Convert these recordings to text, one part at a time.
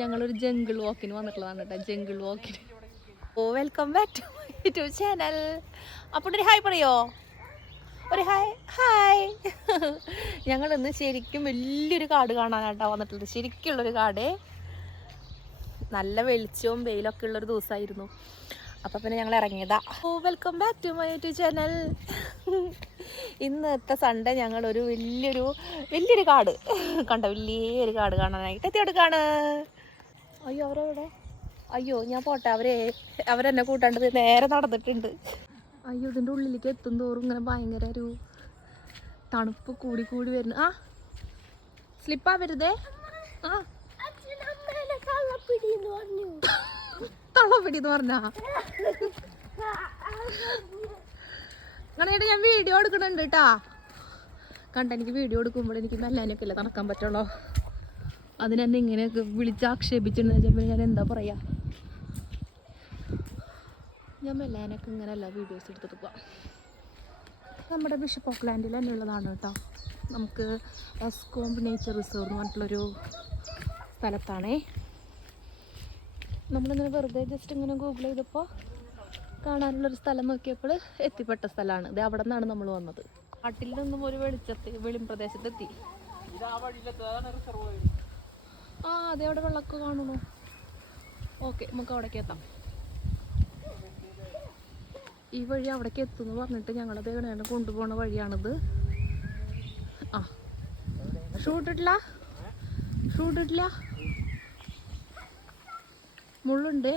ഞങ്ങളൊരു ജംഗിൾ വാക്കിന് വന്നിട്ടുള്ളതാണ് കേട്ടോ, ജംഗിൾ വാക്കിന്. Oh welcome back to my YouTube channel. അപ്പോൾ ഒരു ഹായ് പറയോ, ഒരു ഹായ് ഹായ്. ഞങ്ങളിന്ന് ശരിക്കും വലിയൊരു കാട് കാണാനായിട്ടാണ് വന്നിട്ടുള്ളത്. ശരിക്കുള്ളൊരു കാട്, നല്ല വെളിച്ചവും വെയിലൊക്കെ ഉള്ളൊരു ദിവസമായിരുന്നു. അപ്പം പിന്നെ ഞങ്ങൾ ഇറങ്ങിയതാ. Oh welcome back to my YouTube channel. ഇന്നത്തെ സൺഡേ ഞങ്ങളൊരു വലിയൊരു കാട് കണ്ട, വലിയൊരു കാട് കാണാനായിട്ട് എത്തിയെടുക്കാണ്. അയ്യോ അവരെവിടെ? അയ്യോ ഞാൻ പോട്ടെ, അവരെന്നെ കൂട്ടാണ്ട് നേരെ നടന്നിട്ടുണ്ട്. അയ്യോ ഇതിൻ്റെ ഉള്ളിലേക്ക് എത്തും തോറും ഇങ്ങനെ ഭയങ്കര ഒരു തണുപ്പ് കൂടി വരുന്നു. ആ സ്ലിപ്പാവരുതേ. ആ തള്ളപ്പിടി എന്ന് പറഞ്ഞാ അങ്ങനെ ഞാൻ വീഡിയോ എടുക്കണുണ്ട് കേട്ടാ. കണ്ട, എനിക്ക് വീഡിയോ എടുക്കുമ്പോൾ എനിക്ക് മെല്ലാനൊക്കെ അല്ലേ നടക്കാൻ പറ്റുള്ളൂ. അതിനെന്നെ ഇങ്ങനെയൊക്കെ വിളിച്ചാക്ഷേപിച്ചിട്ടുണ്ടെന്ന് ഞാൻ എന്താ പറയാ. ഞാൻ മെല്ലാനൊക്കെ ഇങ്ങനെയല്ല വീഡിയോസ് എടുത്തിട്ട് പോവാം. നമ്മുടെ ബിഷപ്പ് ഓക്ലാൻഡിൽ തന്നെ ഉള്ളതാണ് കേട്ടോ. നമുക്ക് എസ്കോംബ് നേച്ചർ റിസർവ് എന്ന് പറഞ്ഞിട്ടുള്ളൊരു സ്ഥലത്താണേ. നമ്മളിങ്ങനെ വെറുതെ ജസ്റ്റ് ഇങ്ങനെ ഗൂഗിൾ ചെയ്തപ്പോൾ കാണാനുള്ളൊരു സ്ഥലം നോക്കിയപ്പോൾ എത്തിപ്പെട്ട സ്ഥലമാണ് ഇത്. അവിടെ നിന്നാണ് നമ്മൾ വന്നത്. കാട്ടിൽ നിന്നും ഒരു വെളിംപ്രദേശത്തെത്തി. ആ അതെ, അവിടെ വെള്ളമൊക്കെ കാണുന്നു. ഓക്കെ, നമുക്ക് അവിടേക്ക് എത്താം. ഈ വഴി അവിടേക്ക് എത്തുമെന്ന് പറഞ്ഞിട്ട് ഞങ്ങളത് എങ്ങനെയാണ് കൊണ്ടുപോകുന്ന വഴിയാണിത്. ആ ഷൂട്ടിട്ടില്ല മുള്ളുണ്ട്.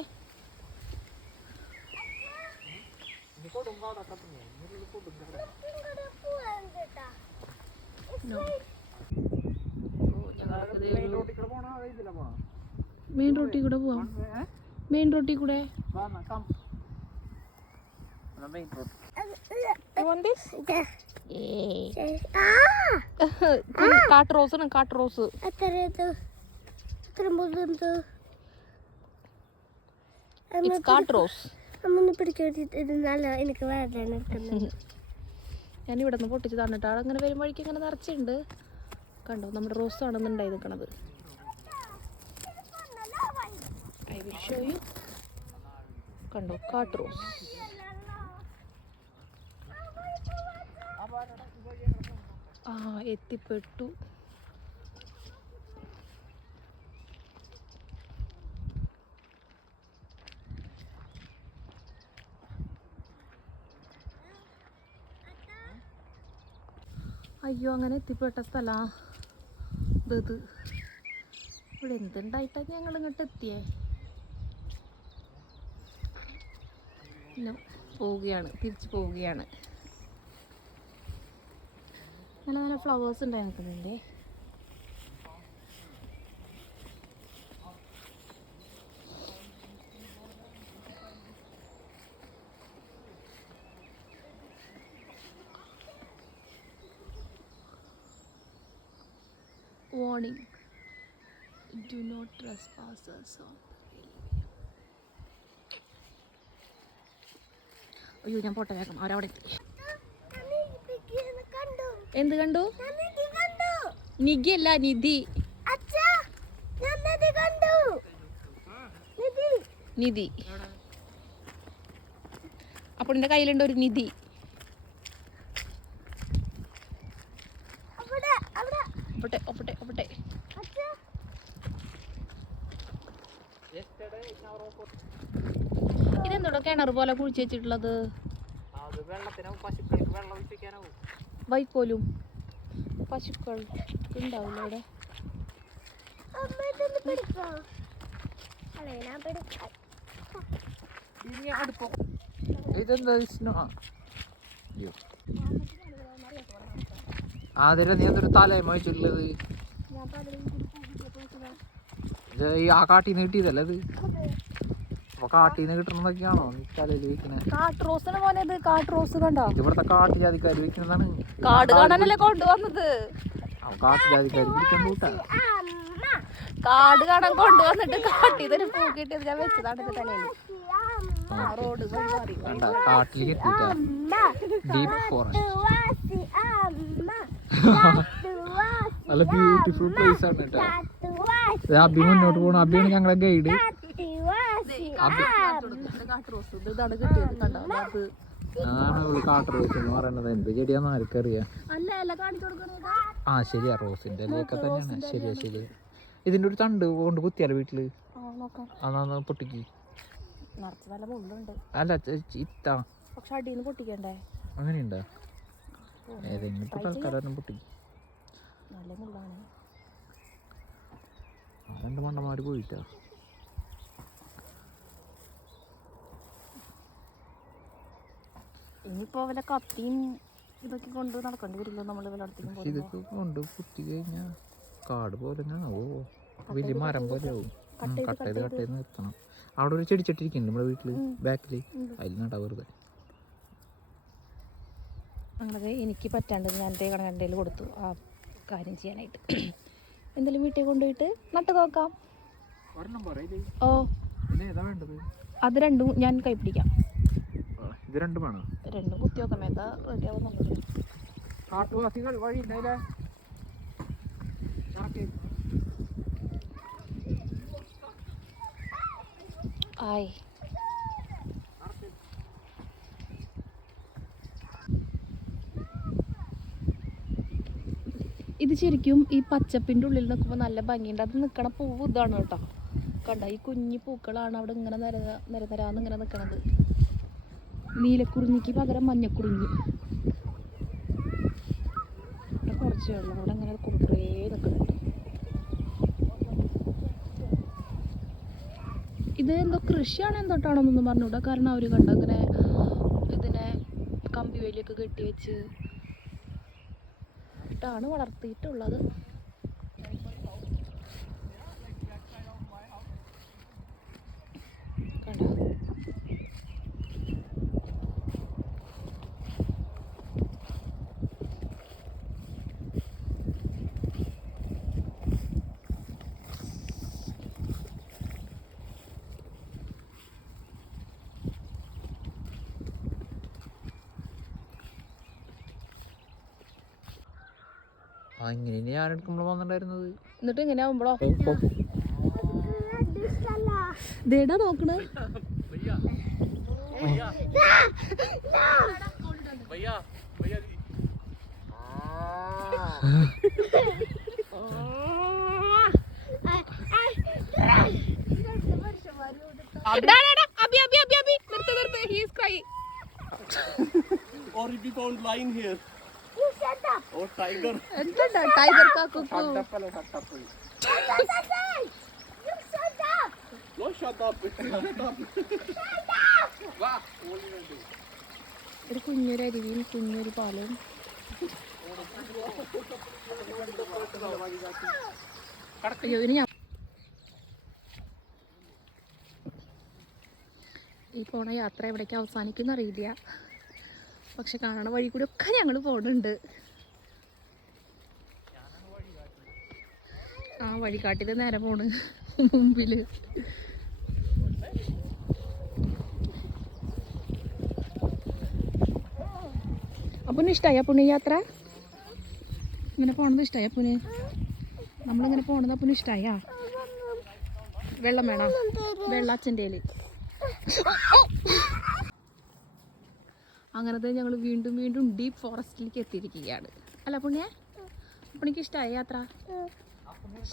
മെയിൻ റോട്ടിൽ കൂടെ പോവാം. മെയിൻ റോട്ടിൽ കൂടെ കാട്ടുറോസ് ഞാൻ ഇവിടെ നിന്ന് പൊട്ടിച്ച് തന്നിട്ട് അങ്ങനെ വരും വഴിക്ക് ഇങ്ങനെ നിറച്ചുണ്ട്. കണ്ടോ, നമ്മുടെ റോസ് ആണെന്നുണ്ടായി നിൽക്കണത്. I will show you. കണ്ടോ, കാട്ടുറോസ്. ആ എത്തിപ്പെട്ടു. അയ്യോ അങ്ങനെ എത്തിപ്പെട്ട സ്ഥലാ ഇത്. ഇവിടെ എന്തുണ്ടായിട്ടാ ഞങ്ങൾ ഇങ്ങോട്ട് എത്തിയേ. തിരിച്ചു പോവുകയാണ്. നല്ല നല്ല ഫ്ലവേഴ്സ് ഉണ്ടായി നിൽക്കുന്നുണ്ടേ. Warning, do not trespass on. അയ്യോ ഞാൻ പോട്ടെ വേഗം, അവരവിടെ എത്തി. എന്ത് കണ്ടു? നിധി അല്ല, നിധി. നിധി. അപ്പോൾ എന്റെ കയ്യിലുണ്ട് ഒരു നിധി. ഇതെന്തോടോ കിണർ പോലെ കുഴിച്ച് വെച്ചിട്ടുള്ളത്? വൈക്കോലും പശുക്കൾ ഉണ്ടാവില്ല ഇവിടെ. ആതിര നീ എന്തൊരു തലയും വായിച്ചിട്ടുള്ളത്? ആ കാട്ടിന്ന് കിട്ടിയതല്ലേ ഇത്? അപ്പൊ കാട്ടിന്ന് കിട്ടണതൊക്കെയാണോ നീ തലയിൽ വെക്കുന്നത്? കാട്ടുറോസിന് പോലെ ഇത്. കാട്ടുറോസ് കണ്ടോ? ഇവിടുത്തെ കാട്ടു ജാതിക്കാര് വെക്കുന്നതാണ്. കാട് കാണാനല്ലേ കൊണ്ടുവന്നത്. കാട്ടു ജാതിക്കാര് പിടിക്കാൻ കൂട്ടാ. കാട് കാണാൻ കൊണ്ടുവന്നിട്ട് കാട്ടിതൊരു പൂ കിട്ടിയത് ഞാൻ വെച്ചതാണ് തലയിൽ. റോഡ് കണ്ട കാട്ടിലേക്ക് എത്തിയിട്ടാ. Deep forest. നല്ല ബ്യൂട്ടിഫുൾ പ്ലേസ് ആണ് കേട്ടോ. അബി മുന്നോട്ട് പോണു. അബിയാണ് ഞങ്ങളെ ഗൈഡ്. ആണ് അവള് കാട്ട റോസ് എന്ന് പറയുന്നത്. എന്ത് ചെടിയാന്ന് ആർക്കറിയാം. ആ ശരിയാ, റോസിന്റെ ഇലയൊക്കെ തന്നെയാണ്. ശരിയാ ശരിയാ. ഇതിന്റെ ഒരു തണ്ട് കൊണ്ട് കുത്തിയാലോ വീട്ടില്? അതാ പൊട്ടിക്ക്. അല്ല ഇത്താ, അങ്ങനെയുണ്ടോ? ഏതെങ്കിലും തൽക്കാലം പൊട്ടിക്ക്. രണ്ട് മണ്ടന്മാര് പോയിട്ടാ. ഇനിയിപ്പോ വല്ല കത്തിയും ഇതൊക്കെ കൊണ്ട് നടക്കേണ്ടി വരില്ലോ നമ്മള് വളർത്തിക്കും. ഇതൊക്കെ കൊണ്ട് കുത്തി കഴിഞ്ഞാ കാട് പോലെ ഓ വലിയ മരം പോലെ ആവും. കട്ട് ചെയ്ത് നിർത്തണം. അവിടെ ഒരു ചെടിച്ചട്ടിരിക്കുന്നുണ്ട് നമ്മുടെ വീട്ടില് ബാക്കില്, അതിൽ നടാ വെറുതെ. അങ്ങനെ എനിക്ക് പറ്റാണ്ട് ഞാൻ എൻ്റെ കടകണ്ടയിൽ കൊടുത്തു ആ കാര്യം ചെയ്യാനായിട്ട്. എന്തെങ്കിലും വീട്ടിൽ കൊണ്ടുപോയിട്ട് നട്ട് നോക്കാം. ഓ അത് രണ്ടും ഞാൻ കൈ പിടിക്കാം. ഇത് രണ്ടും വേണം. രണ്ടും കുത്തി നോക്കാം. എന്താ റെഡി ആവുന്നുണ്ട്. കാട്ടുവാസികൾ വഴി ആയി. ഇത് ശരിക്കും ഈ പച്ചപ്പിൻ്റെ ഉള്ളിൽ നിൽക്കുമ്പോൾ നല്ല ഭംഗിയുണ്ട്. അത് നിൽക്കണ പൂവ് ഇതാണ് കേട്ടോ. കണ്ട ഈ കുഞ്ഞു പൂക്കളാണ് അവിടെ ഇങ്ങനെ നിരനിരാന്ന് ഇങ്ങനെ നിൽക്കണത്. നീലക്കുറിഞ്ഞിക്ക് പകരം മഞ്ഞക്കുറിഞ്ഞി. ഇവിടെ കുറച്ച് വെള്ളം അവിടെ ഇങ്ങനെ കുറേ നിൽക്കുന്നുണ്ട്. ഇത് എന്തോ കൃഷിയാണ് എന്തോട്ടാണെന്നൊന്നും പറഞ്ഞൂടാ. കാരണം അവർ കണ്ട അങ്ങനെ ഇതിനെ കമ്പി വേലിയൊക്കെ കെട്ടി വെച്ച് ഇട്ടാണ് വളർത്തിയിട്ടുള്ളത്. കണ്ടോ? ഇങ്ങനെ ഞാൻ എടുക്കുമ്പോൾ വന്നിട്ടുണ്ടായിരുന്നത്. എന്നിട്ട് ഇങ്ങനെ ആവുമ്പോഴോ ദേടാ നോക്കണേ. Or if we found lion here. You shut up. Or tiger. എന്താ ടൈഗർ കാ Kuku. You shut up. No shut up. Shut up. ഒരു കുഞ്ഞൊരു അരുവിയും കുഞ്ഞൊരു പാലവും. അയ്യോ ഇനി ഈ പോണ യാത്ര എവിടേക്ക് അവസാനിക്കുന്ന അറിയില്ല. പക്ഷെ കാണണ വഴി കൂടി ഒക്കെ ഞങ്ങൾ പോകുന്നുണ്ട്. ആ വഴികാട്ടിയത് നേരെ പോണ് മുമ്പില്. അപ്പന് ഇഷ്ടമായി അപ്പുന് യാത്ര ഇങ്ങനെ പോണത്? ഇഷ്ടമായി അപ്പുന്? നമ്മളിങ്ങനെ പോണത് അപ്പുന് ഇഷ്ടമായാ? വെള്ളം വേണം? വെള്ളം അച്ഛൻ്റെ കയ്യിൽ. അങ്ങനത്തെ ഞങ്ങൾ വീണ്ടും വീണ്ടും ഡീപ്പ് ഫോറസ്റ്റിലേക്ക് എത്തിയിരിക്കുകയാണ്. അല്ല പുണ്യ, അപ്പണിക്ക് ഇഷ്ടമായി യാത്ര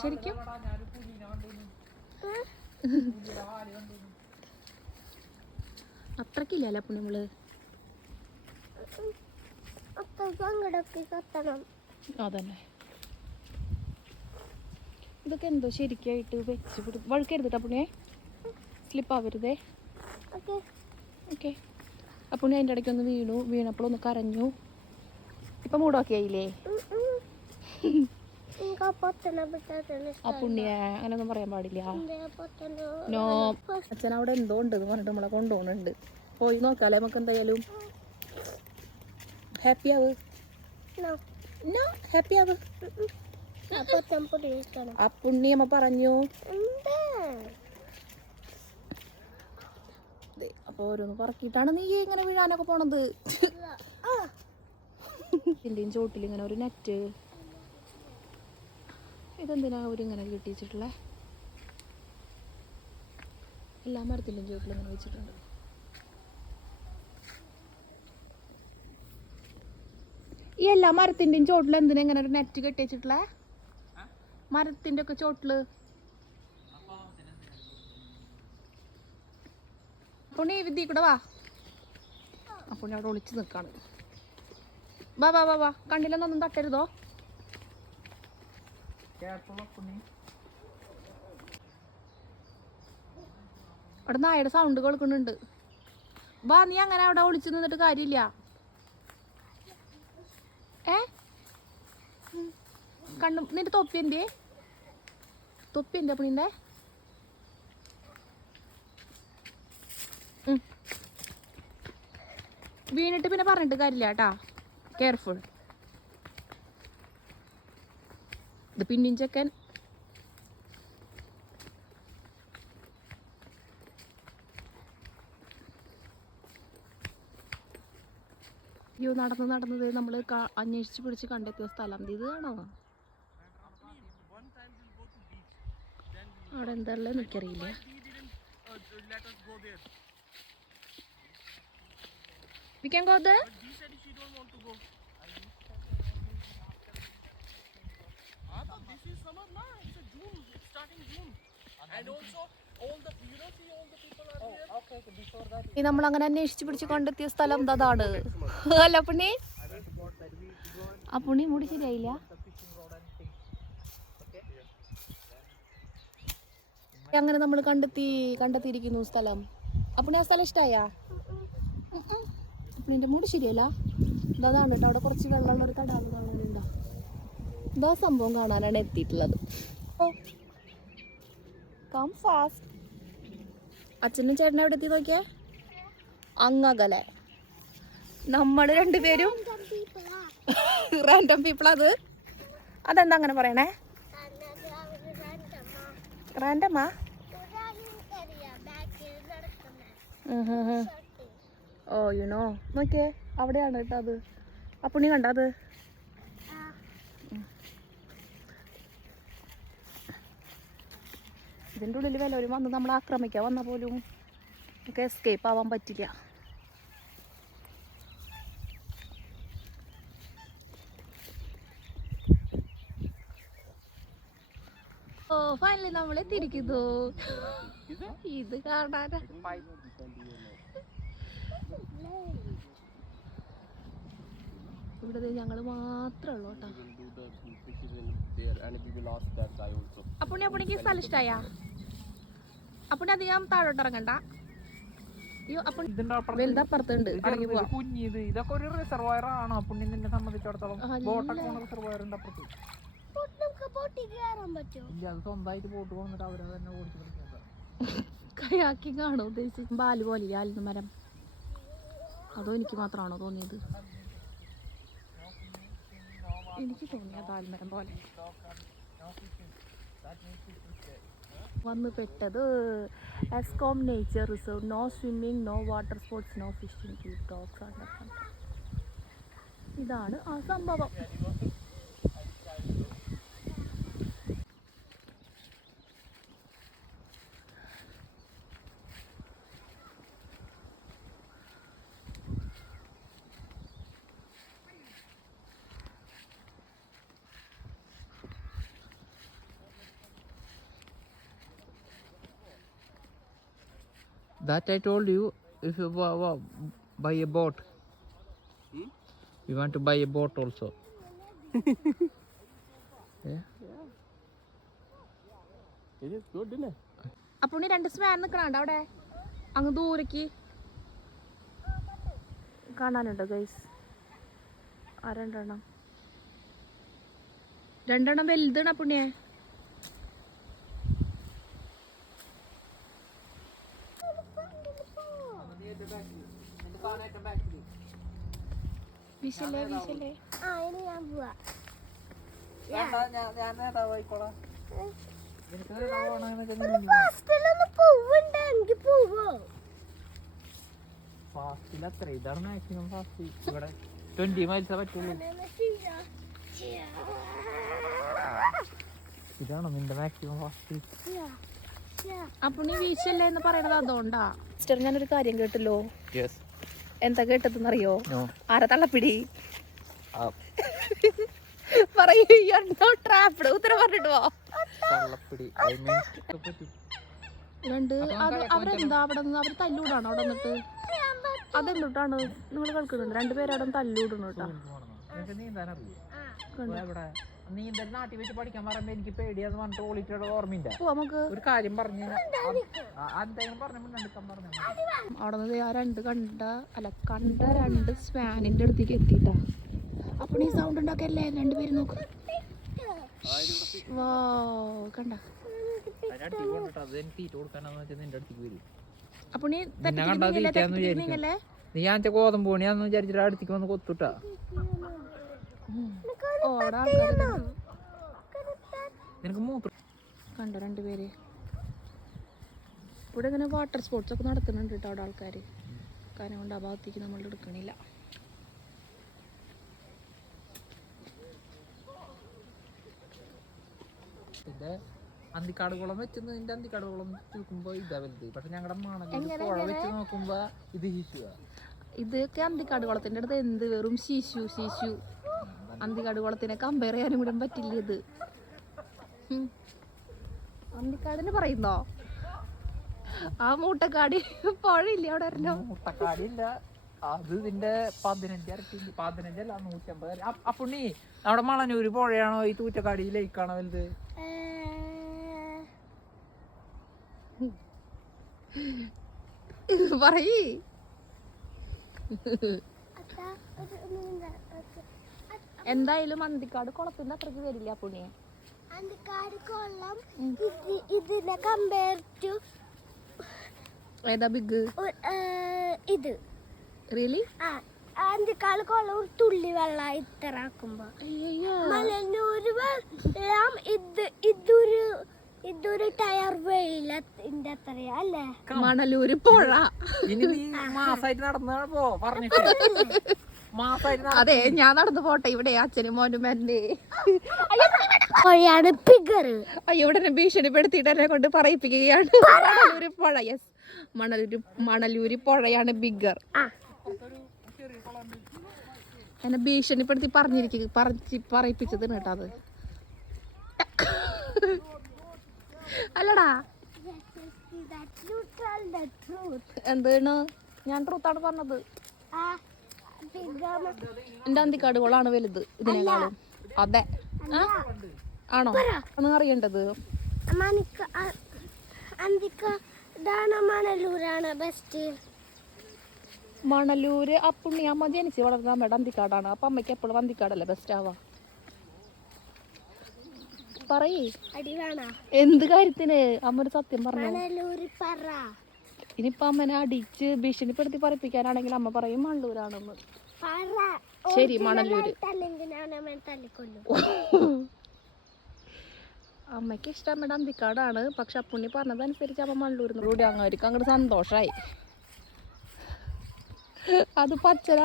ശരിക്കും? അത്രക്കില്ല അല്ല പുണ്യ നമ്മള്? അതന്നെ. ഇതൊക്കെ എന്തോ ശരിക്കായിട്ട് വെച്ച് പിടിക്കും. വഴുക്കരുതിട്ടാ പുണ്യെ, സ്ലിപ്പാവരുതേ. ഓക്കെ. അപ്പോൾ ഞാൻ അതിൻ്റെ ഇടയ്ക്കൊന്ന് വീണപ്പോഴൊന്ന് കരഞ്ഞു. ഇപ്പം മൂടൊക്കെ ആയില്ലേ? ആ പുണ്യ അങ്ങനെയൊന്നും പറയാൻ പാടില്ല. നോ, അച്ഛൻ അവിടെ എന്തോ ഉണ്ട് എന്ന് പറഞ്ഞിട്ട് നമ്മളെ കൊണ്ടുപോകുന്നുണ്ട്. പോയി നോക്കാല്ലേ നമുക്ക് എന്തായാലും. ഹാപ്പി ആവ്. ഹാപ്പി ആവ്. ആ പുണ്യമ്മ പറഞ്ഞു. അപ്പോൾ ഓരോന്ന് പറക്കിയിട്ടാണ് നീ ഇങ്ങനെ വീഴാനൊക്കെ പോണത്. ഇതിൻ്റെയും ചോട്ടിൽ ഇങ്ങനെ ഒരു നെറ്റ്. ഇതെന്തിനാ അവരിങ്ങനെ കെട്ടി വെച്ചിട്ടുള്ളത്? എല്ലാ മരത്തിൻ്റെയും ചുവട്ടിൽ ഇങ്ങനെ വെച്ചിട്ടുണ്ട്. ഈ എല്ലാ മരത്തിൻ്റെയും ചോട്ടിൽ എന്തിനാ ഇങ്ങനെ ഒരു നെറ്റ് കെട്ടി വെച്ചിട്ടുള്ള? മരത്തിൻ്റെ ഒക്കെ ചോട്ടില് അപ്പുണ്ണി വിദ്യ കൂടെ വാ. അപ്പുണ്ണി അവിടെ ഒളിച്ച് നിൽക്കാണ്. വാ വാ വാ വാ, കണ്ണിലൊന്നും തട്ടരുതോ. അവിടെ നായയുടെ സൗണ്ട് കേൾക്കുന്നുണ്ട്. വാ, നീ അങ്ങനെ അവിടെ ഒളിച്ച് നിന്നിട്ട് കാര്യമില്ല. കണ്ണു നിന്റെ തൊപ്പി എൻ്റെ അപ്പണിൻ്റെ വീണിട്ട് പിന്നെ പറഞ്ഞിട്ട് കാര്യമില്ല കേട്ടാ. കെയർഫുൾ. ഇത് പിന്നെയും ചെക്കൻ. അയ്യോ, നടന്നത് നമ്മൾ അന്വേഷിച്ച് പിടിച്ച് കണ്ടെത്തിയ സ്ഥലം ഇത് കാണോ? അവിടെ എന്താ എനിക്കറിയില്ല. We can go there? But she said she don't want to go. This is summer now. It's a June. It's starting June. And also all the see all the people are here. Okay, before that. നമ്മൾ അങ്ങനെ അന്വേഷിച്ച് പിടിച്ച് കണ്ടെത്തിയ സ്ഥലം അതാണ്. അല്ല പുണ്ണി? ആ പുണ്ണി മുടി ശരിയായില്ല. അങ്ങനെ നമ്മൾ കണ്ടെത്തിയിരിക്കുന്നു സ്ഥലം. അപ്പുണ്ണി ആ സ്ഥലം ഇഷ്ടായ? നിന്റെ മുടി ശരിയല്ല. ഇതാണ് കേട്ടോ, അവിടെ കുറച്ച് വെള്ളമുള്ള ഒരു തടാകം കാണാനുണ്ടോ? ഇതാ സംഭവം കാണാനാണ് എത്തിയിട്ടുള്ളത്. Come fast. അച്ഛനും ചേട്ടനും എവിടെ എത്തി നോക്കിയേ? അങ്ങകലെ. നമ്മൾ രണ്ടുപേരും റാൻഡം പീപ്പിൾ. അതെന്താ അങ്ങനെ പറയണേ? റാൻഡമാ? ഓ യുനോ, നോക്കിയേ അവിടെയാണ് കേട്ടോ അത്. അപ്പുണ്ണി കണ്ട അത്? ഇതിൻ്റെ ഉള്ളിൽ വല്ലവരും വന്ന് നമ്മൾ ആക്രമിക്കാൻ വന്ന പോലും നമുക്ക് എസ്കേപ്പ് ആവാൻ പറ്റില്ല. ഓ ഫൈനലി നമ്മൾ എത്തിയിരിക്കുന്നു. ഇത് കാണാനാ. ഇവിടെ ഞങ്ങൾ മാത്രമേ ഉള്ളൂ കേട്ടോ. അപ്പുണ്ണിക്ക് സ്ഥലം ഇഷ്ടായ? അപ്പുണ്ണി അധികം താഴോട്ട് ഇറങ്ങണ്ട. അയ്യോ, വലുതപ്പുറത്തുണ്ട്. ഇതൊക്കെ ഒരു റിസർവയർ ആണോ പുണ്യം നിന്നെ സംബന്ധിച്ചിടത്തോളം? ബോട്ടൊക്കെ റിസർവയറിന്റെ അപ്പുറത്ത് ഇല്ല. അത് സ്വന്തമായിട്ട് ബോട്ട് വന്നിട്ട് അവരെ തന്നെ ഓടിച്ചു പിടിക്കുന്നത്. കയാക്കിങ് ആണോ ഉദ്ദേശിച്ചത്? ബാല് പോലെ ആലിന് മരം. അതോ എനിക്ക് മാത്രമാണോ തോന്നിയത്? എനിക്ക് തോന്നിയത് ആൽമരം പോലെ. വന്ന് പെട്ടത് Eskom nature reserve. No swimming, no water sports, no fishing, keep dogs under control. ഇതാണ് ആ സംഭവം. That I told you, if you buy a boat, we want to buy a boat also. Yeah. It is good, isn't it? Appunni രണ്ട് span നിൽക്കണുണ്ട് അവിടെ. അങ്ങ് ദൂരേക്ക് കാണാനുണ്ടോ guys? ആ രണ്ടെണ്ണം വലുതാണ് അപ്പുണ്ണിയെ. വിശലേ വിശലേ. ഇതാണ് മാക്സിമം ഫാസ്റ്റ്. ഇവിടെ 20 മൈൽസേ പറ്റുള്ളൂ. ഇതാണോ നിന്റെ മാക്സിമം ഫാസ്റ്റ്? അപ്പൊ നീ വീശല്ലേ എന്ന് പറയണത് അതുകൊണ്ടാ. സിസ്റ്റർ, ഞാനൊരു കാര്യം കേട്ടല്ലോ. എന്താ കേട്ടതെന്നറിയോ? ആരാ തള്ളപ്പിടി? പറയൂ. ഉത്തരം പറഞ്ഞിട്ടോ. രണ്ട് അവരെന്താ അവിടെ നിന്ന് അവര് തല്ലൂടാണോ അവിടെ നിന്നിട്ട്? അതെന്തൊട്ടാണ് നിങ്ങൾ കേൾക്കുന്നുണ്ട്? രണ്ടുപേരവിടെ തല്ലൂടണം കേട്ടോ. നീന്തൽ നാട്ടിൽ വെച്ച് പഠിക്കാൻ പറയുമ്പോ എനിക്ക് പേടിയാന്ന് പറഞ്ഞിട്ട് ഓളിട്ടോടെ ഓർമ്മയില്ല. നമുക്ക് ഒരു കാര്യം പറഞ്ഞു അവിടെ നിന്ന് ആ കണ്ട രണ്ട് സ്പാനിന്റെ അടുത്തേക്ക് എത്തിട്ടാ. അപ്പൊ നീ സൗണ്ട് ഉണ്ടാക്കല്ലേ? രണ്ടുപേരും നോക്കും. വാ, കണ്ട. അപ്പൊ നീ നീ ഞാൻ ഗോതമ്പ് പണിയാന്ന് വിചാരിച്ചിട്ട് അടുത്തേക്ക് വന്ന് കൊത്തുട്ടാ. നിനക്ക് മൂത്രം കണ്ടോ രണ്ടുപേര്? ഇവിടെ ഇങ്ങനെ വാട്ടർ സ്പോർട്സ് ഒക്കെ നടത്തുന്നുണ്ട് കേട്ടോ അവിടെ ആൾക്കാർ. കാരണം കൊണ്ട് ആ ഭാഗത്തേക്ക് നമ്മൾ എടുക്കണില്ല. പിന്നെ അന്തിക്കാട് കുളം വെച്ചെന്ന് നിന്റെ അന്തിക്കാട് കുളം നോക്കുമ്പോ ഇതാ വലുത്. പക്ഷെ ഞങ്ങളുടെ മണലൂർ പുഴ വെച്ച് നോക്കുമ്പോ ഇത് ശിശുവാ. ഇതൊക്കെ അന്തിക്കാട് കുളത്തിന്റെ അടുത്ത് എന്ത് വെറും ശിശു. അന്തിക്കാട് കുളത്തിനെ കമ്പയർ ചെയ്യാനും കൂടെ പറ്റില്ല. ഇത് അന്തിക്കാടിന് പറയുന്നോ? ആ മൂട്ടക്കാടി പുഴയില്ല അവിടെ വരണോ? മൂട്ടക്കാടില്ല, അത് ഇതിന്റെ 15 ഇരട്ടി, 15 അല്ല 150. അപ്പൊ നീ നമ്മുടെ മളനൂര് പുഴയാണോ ഈ തൂറ്റക്കാടി ലേക്കാണോ വലുത്? പറയ്. എന്തായാലും അന്തിക്കാട് കുളത്തിന്റെ അത്രക്ക് വരില്ല പുണ്യെ. അന്തിക്കാട് കുളം ഇതിനെ കമ്പയർ ടു ഏതാ ബിഗ്? ഇത് റിയലി? അന്തിക്കാട് കുളം ഒരു തുള്ളി വെള്ളം ഇത്ര ആക്കുമ്പോ മലനൂര് വെള്ളം ഇതൊരു ടയർ വെയിലത്തിന്റെ അത്രയാ അല്ലേ? മണലൂര് പുഴ. ഇനി നീ മാസായിട്ട് നടന്നപ്പോ പറഞ്ഞു. അതെ, ഞാൻ നടന്നു പോട്ടെ. ഇവിടെ അച്ഛനും മോനും എന്നെ പുഴയാണ് ബിഗർ. അയ്യോ, ഇവിടെ ഭീഷണിപ്പെടുത്തിയിട്ട് എന്നെ കൊണ്ട് പറയിപ്പിക്കുകയാണ്. മണലൂര് പുഴ. യെസ്, മണലൂര് പുഴയാണ് ബിഗർ. എന്നെ ഭീഷണിപ്പെടുത്തി പറയിപ്പിച്ചത് കേട്ടോ അത്. അല്ലടാ, എന്താണ് ഞാൻ ട്രൂത്താണ് പറഞ്ഞത്. എന്റെ അന്തിക്കാട് കുളമാണ് വലുത് ഇതിനേക്കാളും. അതെ, ആണോ ഒന്ന് അറിയേണ്ടത്? മണലൂരാണ് ബെസ്റ്റ്. മണലൂര് അപ്പുണ്ണി അമ്മ ജനിച്ച് വളർന്ന അമ്മയുടെ അന്തിക്കാടാണ്. അപ്പൊ അമ്മയ്ക്ക് എപ്പോഴും അന്തിക്കാടല്ലേ ബെസ്റ്റ് ആവാ. പറയേ, എന്ത് കാര്യത്തിന്? അമ്മ ഒരു സത്യം പറഞ്ഞു. ഇനിയിപ്പൊ അമ്മനെ അടിച്ച് ഭീഷണിപ്പെടുത്തി പറയിപ്പിക്കാനാണെങ്കിൽ അമ്മ പറയും മണലൂരാണെന്ന്. ശരി, മണലൂര്. അമ്മയ്ക്ക് ഇഷ്ടം അമ്മയുടെ അന്തിക്കാടാണ്. പക്ഷെ അപ്പുണ്ണി പറഞ്ഞതനുസരിച്ച് അമ്മ മണലൂരിന്ന് കൂടി അങ്ങായിരിക്കും അങ്ങോട്ട് സന്തോഷായി. അത് പച്ചര.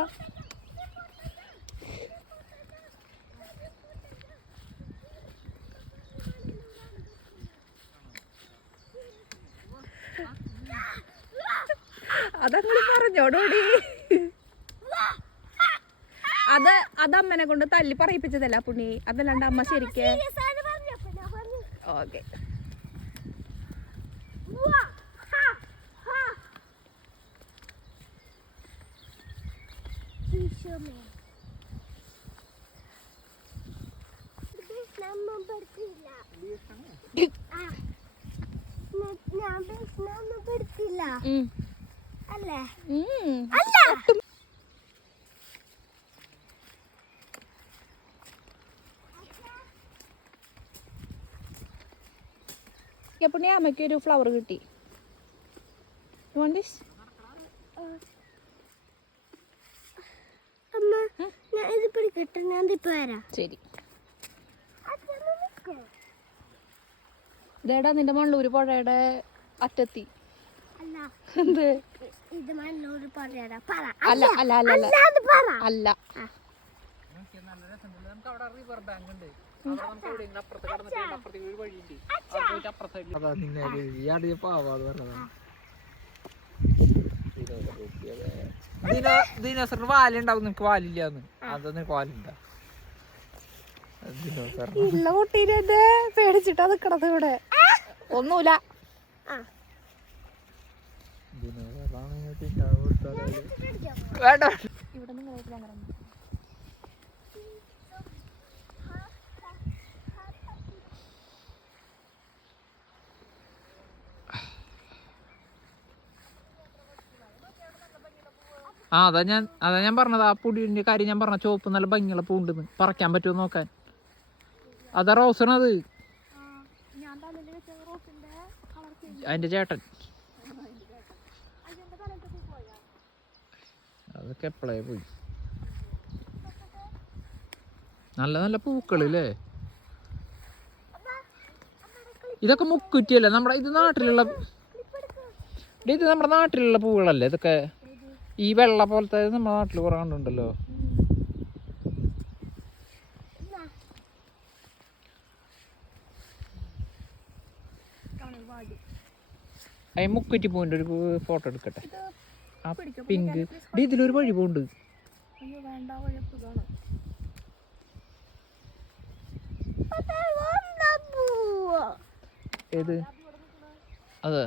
അതങ്ങനെ പറഞ്ഞോടോടി. അതമ്മനെ കൊണ്ട് തല്ലി പറയിപ്പിച്ചതല്ല പുണ്ണി. അതല്ലാണ്ട് അമ്മ ശരിക്ക് ഓക്കെ. അല്ലേ? പുണ്ണി അമ്മയ്ക്ക് ഒരു ഫ്ലവർ കിട്ടി. ഇത് പിടിക്കട്ടെ, ഞാൻ ഇപ്പൊ വരാം. ശരി. ഇതേടാ നിന്റെ മണലൂര് പുഴയുടെ അറ്റത്തി. എന്ത്? ഇത് മണലൂര് പുഴയുടെ പറ. അല്ല അല്ല അല്ല അല്ല അല്ല. നമുക്ക് അവിടെ റിവർ ബാങ്ക് ഉണ്ട്. അതാ നിന്നെ ഈ പാവാന്ന് പറഞ്ഞതാണ്. ദിനോസറിന് വാലുണ്ടാവും, നിനക്ക് വാലില്ലാന്ന്. അതാ നിനക്ക് വാലുണ്ടാ? ഇല്ല കുട്ടീനെ പേടിച്ചിട്ടാ നിക്കണത് ഇവിടെ. ഒന്നുമില്ല. വേണ്ട. ഇവിടെ നിന്ന് അതാ ഞാൻ പറഞ്ഞത്. ആ പൊടിയുടെ കാര്യം ഞാൻ പറഞ്ഞ. ചുവപ്പ് നല്ല ഭംഗിയുള്ള പൂണ്ടെന്ന്. പറിക്കാൻ പറ്റുമോ നോക്കാൻ. അതാ റോസാണത്, അതിന്റെ ചേട്ടൻ. അതൊക്കെ എപ്പോഴേ പോയി. നല്ല നല്ല പൂക്കളില്ലേ. ഇതൊക്കെ മുക്കുറ്റിയല്ലേ നമ്മുടെ ഇത് നാട്ടിലുള്ള. ഇത് നമ്മുടെ നാട്ടിലുള്ള പൂവുകളല്ലേ ഇതൊക്കെ. ഈ വെള്ള പോലത്തെ നമ്മുടെ നാട്ടിൽ കുറെ കണ്ടുണ്ടല്ലോ. ഈ മുക്കുറ്റി പൂവിൻ്റെ ഒരു ഫോട്ടോ എടുക്കട്ടെ. ആ പിങ്ക്. ഇതിലൊരു വഴി പോണ്ട്. ഏത്? അതെ.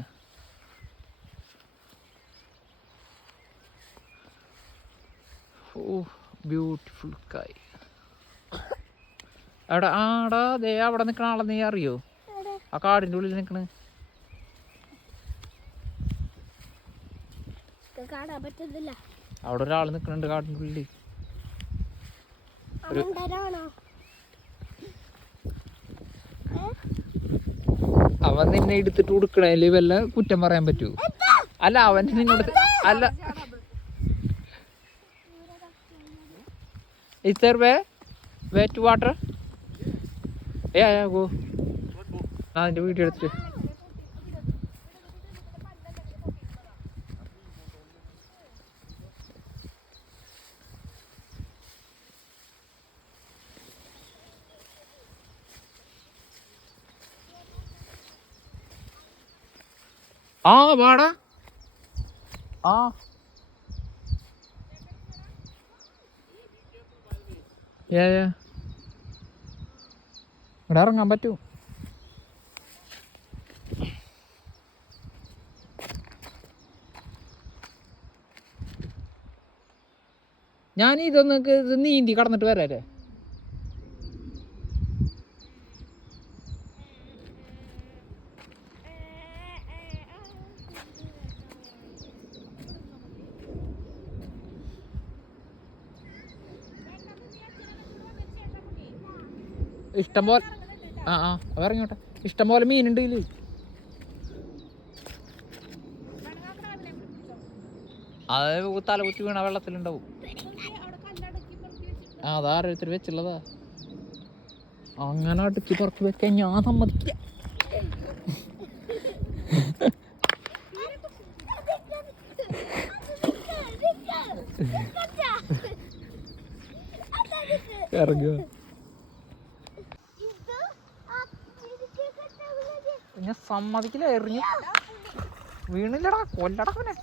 ഓ ബ്യൂട്ടിഫുൾ കായ്. അവിടെ ആടാ ദേ അവിടെ നിൽക്കണ ആളെ നീ അറിയോ? ആ കാടിൻ്റെ ഉള്ളിൽ നിൽക്കണ്. അവിടെ ഒരാൾ നിൽക്കണുണ്ട് കാടിൻ്റെ ഉള്ളിൽ. അവൻ നിന്നെ എടുത്തിട്ട് കൊടുക്കണേല് വല്ല കുറ്റം പറയാൻ പറ്റൂ? അല്ല അവൻ നിന്നോട് അല്ല. Is there way to water? Yeah, go. അതിന്റെ വീഡിയോ എടുത്തിട്ട്. ആ വാടാ. ആ ഇവിടെ ഇറങ്ങാൻ പറ്റൂ? ഞാൻ ഇതൊന്ന് നീന്തി കടന്നിട്ട് വരാല്ലേ? ഇഷ്ടം പോലെ. ഇറങ്ങോട്ടെ. ഇഷ്ടം പോലെ മീനുണ്ട് ഇതില്. അത് തലകുത്തി വീണ വെള്ളത്തിലുണ്ടാവും. അതാരോരുത്തർ വെച്ചുള്ളതാ. അങ്ങനെ അടുക്കി പുറത്ത് വെക്കാൻ ഞാൻ സമ്മതിക്കില്ല. ഇറങ്ങുക. ഞാൻ സമ്മതിക്കില്ല. എറിഞ്ഞു വീണില്ലടാ, കൊല്ലടാ അവനെ.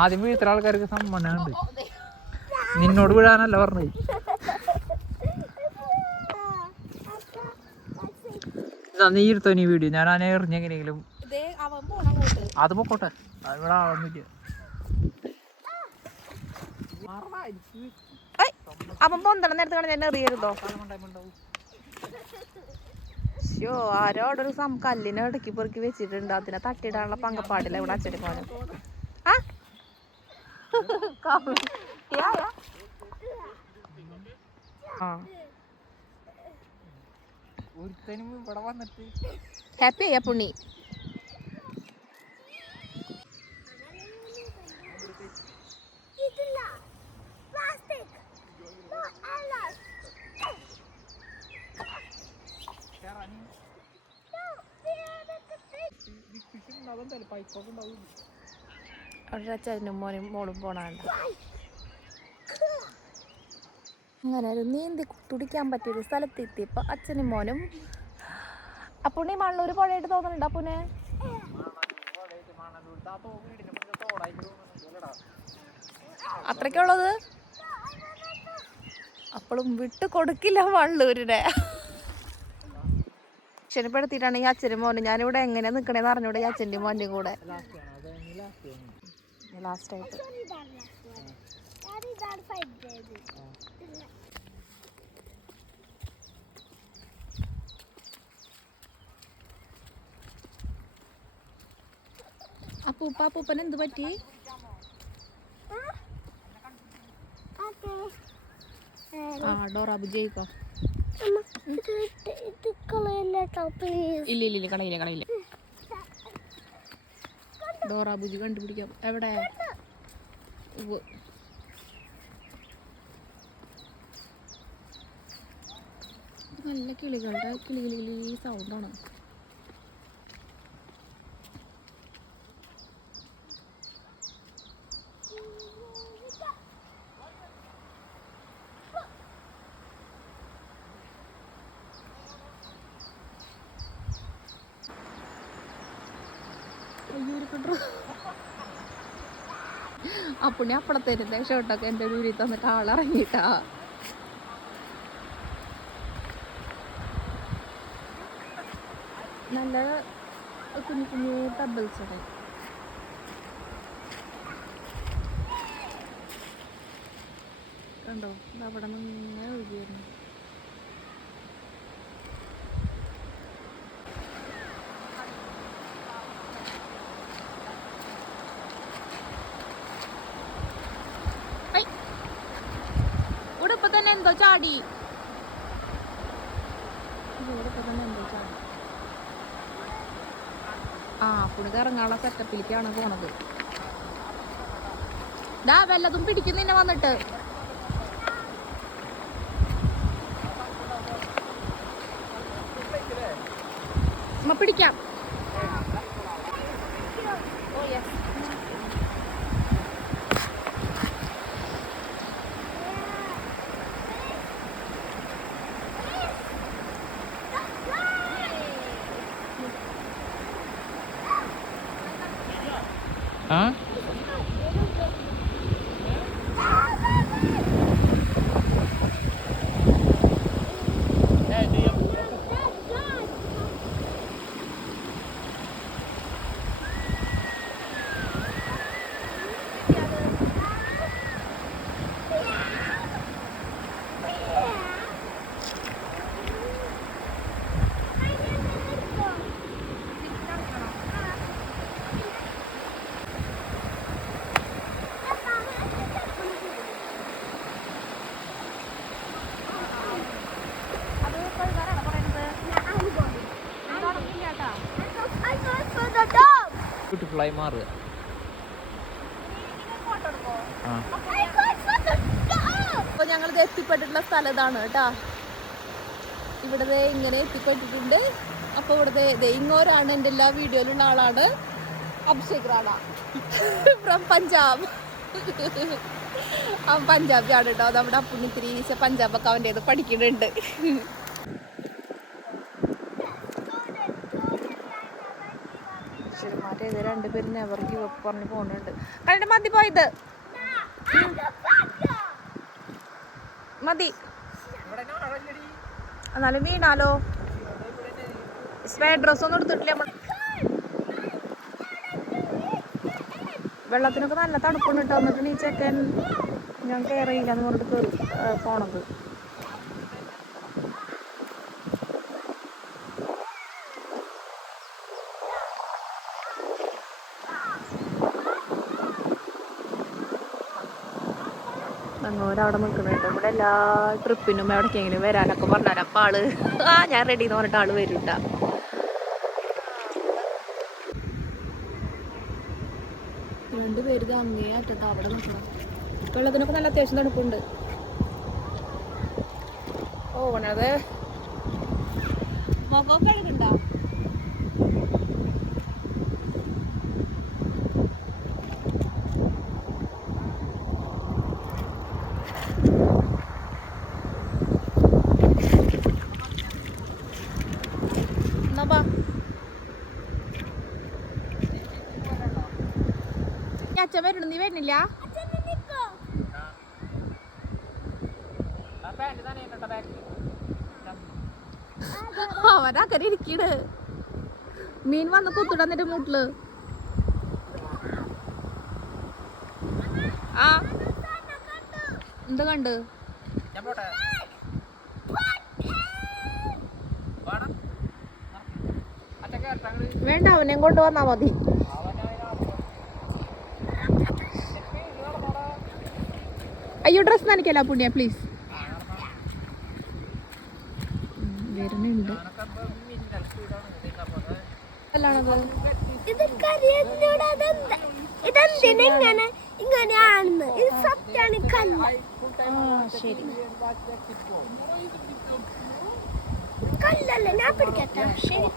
ആദ്യം വീഴ്ത്ത ആൾക്കാർക്ക് സമ്മതമുണ്ട്. നിന്നോട് വീഴാനല്ല പറഞ്ഞത്. നീ എടുത്തോ നീ വീഡിയോ. ഞാൻ ആനെ എറിഞ്ഞെങ്ങനെയെങ്കിലും. അത് പൊക്കോട്ടെ, ഇവിടെ ആളൊന്നുമില്ല. അപ്പം പൊന്തണം നേരത്തെ കാണാൻ ഞാൻ എറിയരുതോ? ോ ആരോടൊരു കല്ലിനെ ഇടക്കി പെറുക്കി വെച്ചിട്ടുണ്ട്. അതിനെ തട്ടിയിടാനുള്ള പങ്കപ്പാടില്ല ഇവിടെ അച്ഛനും മോനും. ഹാപ്പി ആയ പുണ്ണി. അവിടെ അച്ഛനും മോനും മോളും പോണാണ്ട. അങ്ങനെ ഒരു നീന്തി തുടിക്കാൻ പറ്റിയൊരു സ്ഥലത്തെത്തിയപ്പോൾ അച്ഛനും മോനും അപ്പുണ്ണി മണ്ണൂർ പുഴയായിട്ട് തോന്നുന്നുണ്ട് അപ്പുനെ അത്രയ്ക്കുള്ളത് അപ്പോഴും വിട്ട് കൊടുക്കില്ല വള്ളൂരിനെ ക്ഷണിപ്പെടുത്തിയിട്ടാണ് ഈ അച്ഛനും മോനും ഞാനിവിടെ എങ്ങനെ നിൽക്കണേന്ന് അറിഞ്ഞൂടെ ഈ അച്ഛൻ്റെയും മോൻ്റെയും കൂടെ ലാസ്റ്റ് ആയിട്ട് അപ്പൂപ്പൻ എന്ത് പറ്റി ആ ഡോറാബു ജയിക്കോ ഇല്ല കളയില്ല ഡോറാബുജി കണ്ടുപിടിക്കാം എവിടെ നല്ല കിളികളുടെ കിളി സൗണ്ടാണ് അപ്പുണ്ണി അപ്പളത്തേരുന്ന ഷർട്ടൊക്കെ എൻ്റെ ഊരി തന്നിട്ട് ആളിറങ്ങിയിട്ടാ നല്ല കുഞ്ഞു കുഞ്ഞു പെബിൾസ് ആണ് കണ്ടോ അവിടെ നിന്ന് ഒഴുകിയായിരുന്നു ഇപ്പൊ തന്നെ എന്തോ ചാടി ആ പുണിത് ഇറങ്ങാനുള്ള സെറ്റപ്പിലേക്കാണ് പോണത് ദാ വല്ലതും പിടിക്കുന്നിന്നെ വന്നിട്ട് പിടിക്കാം ബ്യൂട്ടിഫുള്ളായി മാറുക അപ്പൊ ഞങ്ങളിത് എത്തിപ്പെട്ടിട്ടുള്ള സ്ഥലം ഇതാണ് കേട്ടാ ഇവിടത്തെ ഇങ്ങനെ എത്തിപ്പെട്ടിട്ടുണ്ട് അപ്പൊ ഇവിടുത്തെ ഇങ്ങോരാണ് എൻ്റെ എല്ലാ വീഡിയോയിലുള്ള ആളാണ് അഭിഷേക് റാണ ഫ്രം പഞ്ചാബ് അവൻ പഞ്ചാബിയാണ് കേട്ടോ നമ്മുടെ അപ്പുണ്ണി ഇത്തിരി പഞ്ചാബൊക്കെ അവൻ്റെ ഇത് പഠിക്കുന്നുണ്ട് മറ്റേ രണ്ടുപേരും നെവർ ഗിവ് അപ്പ് പറഞ്ഞ് പോകുന്നുണ്ട് കണ്ടിട്ട് മതി പോയത് മതി എന്നാലും വീണാലോ സ്പേ ഡ്രസ് ഒന്നും എടുത്തിട്ടില്ല നമ്മൾ വെള്ളത്തിനൊക്കെ നല്ല തണുപ്പുണ്ട് കേട്ടോ എന്നിട്ട് നീ ചെക്കൻ ഞാൻ കയറിയില്ല എന്ന് പറഞ്ഞിട്ട് കയറി പോണത് അങ്ങോരവിടെ നിൽക്കുന്നുണ്ട് ഇവിടെ എല്ലാ ട്രിപ്പിനും എവിടേക്കെങ്കിലും വരാനൊക്കെ പറഞ്ഞാൽ അപ്പം ആള് ഞാൻ റെഡി എന്ന് പറഞ്ഞിട്ട് ആള് വരും കേട്ടാ രണ്ടുപേര് അങ്ങേ അറ്റത്ത് അവിടെ നിൽക്കണം വെള്ളത്തിനൊക്കെ നല്ല അത്യാവശ്യം തണുപ്പുണ്ട് ഓണത് മുഖമൊക്കെ കഴുകുണ്ടോ അച്ഛൻ വരണം, നീ വരുന്നില്ല? അവനക്കരെ ഇരിക്കണ്. മീൻ വന്ന് കുത്തിടന്നിട്ട് മൂട്ടില്. ആ എന്താ കണ്ട്? വേണ്ട, അവനെയും കൊണ്ട് വന്നാ മതി. അയ്യോ, ഡ്രസ് നനയ്ക്കല്ല പുണ്യ, പ്ലീസ്. വരുന്നുണ്ട്. ഇതെന്തിനാ ഇങ്ങനെയാണെന്ന്? ഇത് സത്യാണ് കല്ല. ശരി, കല്ലല്ല, ഞാൻ പിടിക്കട്ടെ. ശരി.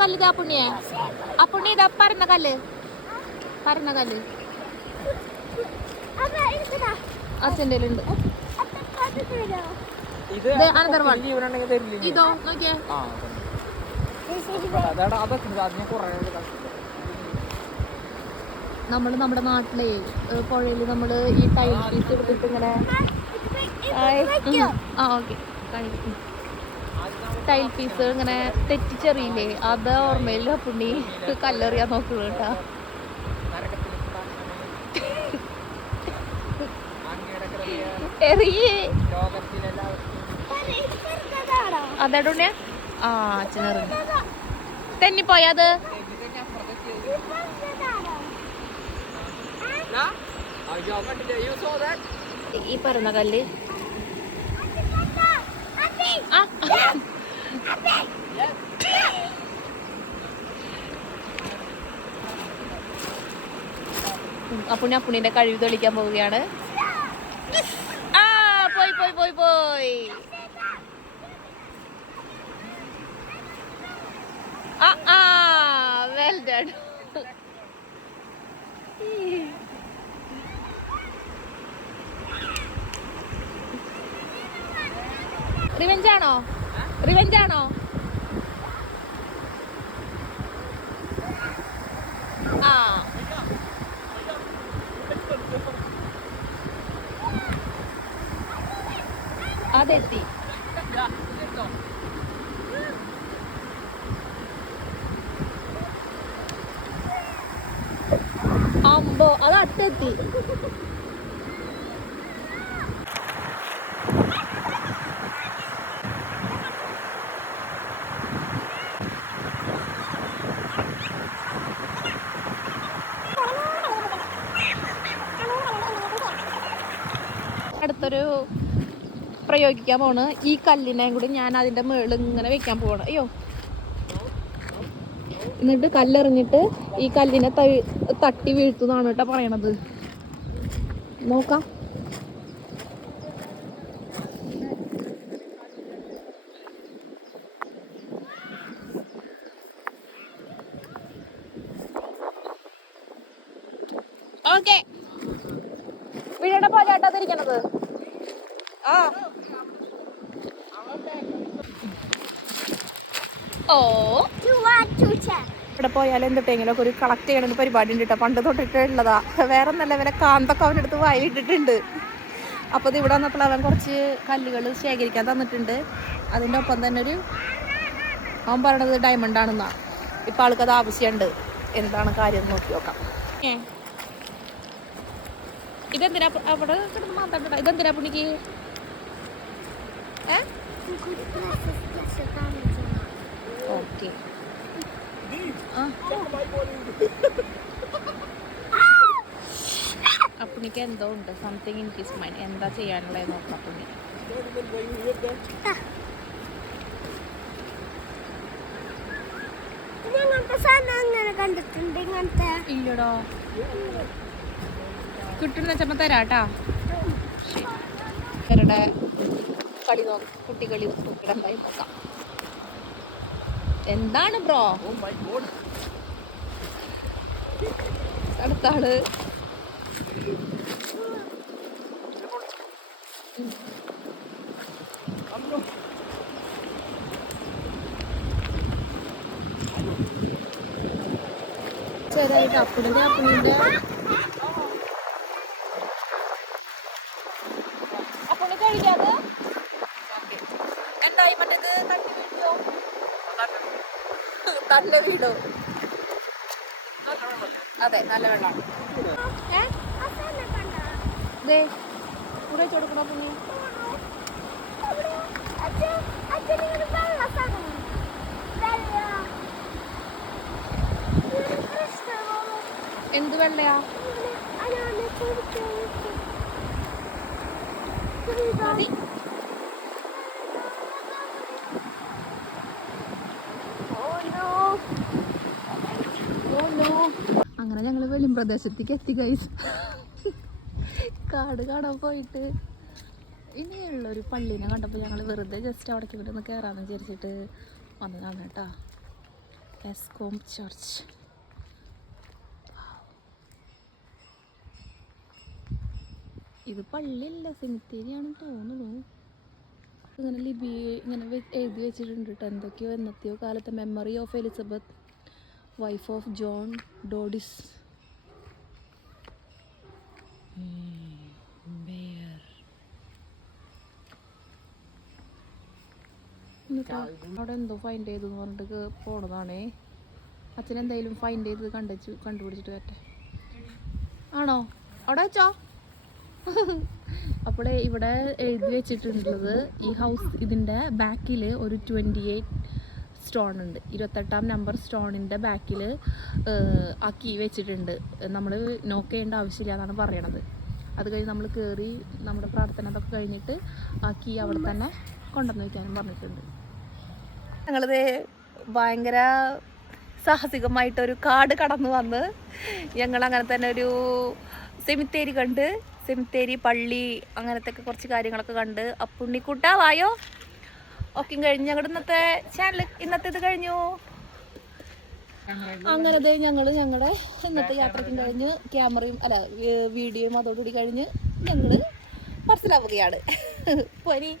കല്ല് പുണ്യ, ആ പുണ്യ ഇതാ പരന്ന കല്ല്, പരന്ന കല്ല് അച്ഛൻ്റെ ഉണ്ട്. ഇതോ നോക്കിയേ, നമ്മള് നമ്മുടെ നാട്ടിലെ പുഴയില് നമ്മള് ഈ ടൈൽ പീസ് എടുത്തിട്ട് ഇങ്ങനെ ഓക്കെ ടൈൽ പീസ് ഇങ്ങനെ തെറ്റിച്ചെറിയില്ലേ, അത് ഓർമ്മയില്ല പുണ്ണി കല്ലെറിയാൻ നോക്കുക കേട്ടാ. എറിയേ അതെടുണ്ണ. ആ അച്ഛനെറിഞ്ഞു തെന്നിപ്പോയത്. ഈ പറയുന്ന കല്ല് അപ്പുണ്ണിന്റെ കഴിവ് തെളിക്കാൻ പോവുകയാണ്. ആ പോയി പോയി പോയി പോയി. Well done. റിവെഞ്ചാണോ? റിവെഞ്ചാണോ? ആ അതെത്തി. അമ്പോ അത് അടുത്തെത്തി. അടുത്തൊരു പ്രയോഗിക്കാൻ പോണ്. ഈ കല്ലിനെയും കൂടി ഞാൻ അതിന്റെ മേളിൽ ഇങ്ങനെ വെക്കാൻ പോവാണ്. അയ്യോ, എന്നിട്ട് കല്ലെറിഞ്ഞിട്ട് ഈ കല്ലിനെ തട്ടി വീഴ്ത്തുന്നാണ് കേട്ടോ പറയണത്. നോക്കാം. ഓക്കെ, വീടിന്റെ പോലെയാട്ടാതിരിക്കണത്. ആ ഓ, ഇവിടെ പോയാലും എന്തിട്ടെങ്കിലും ഒക്കെ ഒരു കളക്ട് ചെയ്യണമെന്ന് പരിപാടി ഉണ്ട് കേട്ടോ. പണ്ട് തൊട്ടിട്ടുള്ളതാ. വേറെ നല്ല വില കാന്തൊക്കെ അവൻ്റെ അടുത്ത് വായിലിട്ടിട്ടുണ്ട്. അപ്പോൾ ഇത് ഇവിടെ വന്നപ്പോൾ അവൻ കുറച്ച് കല്ലുകൾ ശേഖരിക്കാൻ തന്നിട്ടുണ്ട്. അതിൻ്റെ ഒപ്പം തന്നെ അവൻ പറയണത് ഡയമണ്ട് ആണെന്നാ. ഇപ്പം ആൾക്കത് ആവശ്യമുണ്ട്. എന്താണ് കാര്യം നോക്കി നോക്കാം. ഇതെന്തിനാ അവിടെ കിടന്ന് മാതാണ്ട? ഇതെന്തിനാ പുണ്ണിക്ക്? ഓക്കെ, അപ്പുണ്ണിക്ക് എന്തോ ഉണ്ട്, സംതിങ് ഇൻ ഹിസ് മൈൻഡ്. എന്താ ചെയ്യാനുള്ളത് നോക്കാം അപ്പുണ്ണി. ഇല്ലടോ, കിട്ടുന്ന വെച്ചപ്പോ തരാട്ടാ. ഇവരുടെ കളി കുട്ടികളി നോക്കിടണ്ടായി നോക്കാം. എന്താണ് ബ്രോ? അടുത്ത ആള് ചെറിയ അപ്പണിന്റെ അപ്പണി കഴിക്കാതെ എന്തായി മറ്റേത് തട്ടി വീഴോ തന്നെ വീടോ അതെ നല്ല വെള്ളം കൂടെ കൊടുക്കണോ പിന്നെ എന്ത് വെള്ളയാ മതി അങ്ങനെ ഞങ്ങൾ വെളിം പ്രദേശത്തേക്ക് എത്തി ഗൈസ് കാട് കാണാൻ പോയിട്ട് ഇനിയുള്ള ഒരു പള്ളീനെ കണ്ടപ്പോൾ ഞങ്ങൾ വെറുതെ ജസ്റ്റ് അവിടേക്ക് ഇവിടെ ഒന്ന് കയറാമെന്ന് വിചാരിച്ചിട്ട് വന്നതാണ് കേട്ടോ എസ്കോം ചർച്ച് ഇത് പള്ളിയല്ല സെമിത്തേരിയാണെന്ന് തോന്നുന്നു ഇങ്ങനെ ലിപി ഇങ്ങനെ എഴുതി വെച്ചിട്ടുണ്ട് കേട്ടോ എന്തൊക്കെയോ എന്നത്തെയോ കാലത്തെ memory of Elizabeth wife of John Dodds അവിടെ എന്തോ ഫൈൻഡ് ചെയ്തു എന്ന് പറഞ്ഞിട്ട് പോണതാണേ അച്ഛൻ എന്തായാലും ഫൈൻഡ് ചെയ്ത് കണ്ടുപിടിച്ചിട്ട് വരട്ടെ ആണോ അവിടെ വെച്ചോ അപ്പോഴേ ഇവിടെ എഴുതി വെച്ചിട്ടുള്ളത് ഈ ഹൗസ് ഇതിൻ്റെ ബാക്കിൽ ഒരു 28 സ്റ്റോൺ ഉണ്ട് 28-ാം നമ്പർ സ്റ്റോണിൻ്റെ ബാക്കിൽ ആ കീ വെച്ചിട്ടുണ്ട് നമ്മൾ നോക്ക് ചെയ്യേണ്ട ആവശ്യമില്ല എന്നാണ് പറയണത് അത് കഴിഞ്ഞ് നമ്മൾ കയറി നമ്മുടെ പ്രാർത്ഥന അതൊക്കെ കഴിഞ്ഞിട്ട് ആ കീ അവിടെ തന്നെ കൊണ്ടുവന്ന് വയ്ക്കാനും പറഞ്ഞിട്ടുണ്ട് ഞങ്ങളിത് ഭയങ്കര സാഹസികമായിട്ടൊരു കാട് കടന്നു വന്ന് ഞങ്ങൾ അങ്ങനെ തന്നെ ഒരു സെമിത്തേരി കണ്ട് സെമിത്തേരി പള്ളി അങ്ങനത്തെ കുറച്ച് കാര്യങ്ങളൊക്കെ കണ്ട് അപ്പുണ്ണിക്കുട്ടാ വായോ ഒക്കെ കഴിഞ്ഞ് ഞങ്ങളുടെ ഇന്നത്തെ ഇത് കഴിഞ്ഞു അങ്ങനത്തെ ഞങ്ങളുടെ ഇന്നത്തെ യാത്രയ്ക്കും കഴിഞ്ഞ് ക്യാമറയും വീഡിയോയും അതോടുകൂടി കഴിഞ്ഞ് ഞങ്ങൾ മനസ്സിലാവുകയാണ് പോരി